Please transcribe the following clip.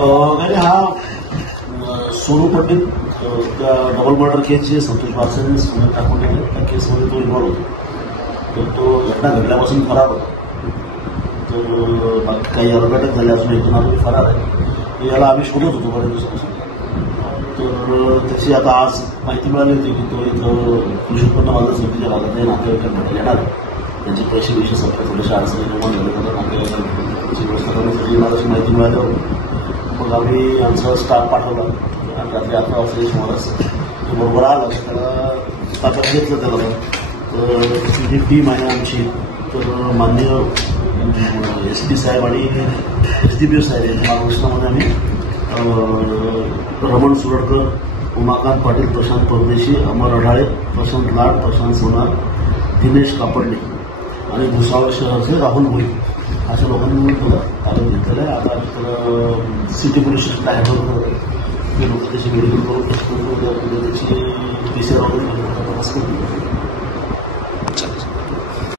आणि हा सोनू पंडित त्या डबल मर्डर केसचे संतोष बारसे सुनील ठाकूर त्या केसमध्ये तो इन्व्हॉल्व होतो. तर तो घटना घडल्यापासून फरार होता. तर बाकी काही अर्घटक झाले असून एक आरोपी फरार आहे. याला आम्ही शोधत होतो बऱ्याच दिवसापासून. तर त्याची आता आज माहिती मिळाली होती की तो इथं कृषी उत्पन्न बाजार समितीच्या भागातल्या नातेवाईकांकडे येणार आहे. त्यांचे पैसे सगळे थोडेसे अडचणी निर्माण झाले तर नातेवाईकांची व्यवस्था करण्यासाठी मला अशी माहिती मिळाल्यावर मग आम्ही आमचा स्टाफ पाठवला आणि रात्री 11 वाजता सुमारास तो बरोबर आला. त्याला ताब्यात घेतलं त्याला. तर जी टीम आहे आमची तर माननीय SP साहेब आणि SDPO साहेब यांच्या मार्गदर्शनामध्ये आम्ही रमण सुरडकर, उमाकांत पाटील, प्रशांत परदेशी, अमर अढाळे, प्रशांत लाड, प्रशांत सोनार, दिनेश कापडणे आणि भुसावळ शहराचे राहुल भोई अशा लोकांनी ताब्यात घेतलेलं आहे. आता त्याला सिटी पोलीस स्टेशनला हँडओव्हर करत आहे. ते लोक त्याची मेडिकल करून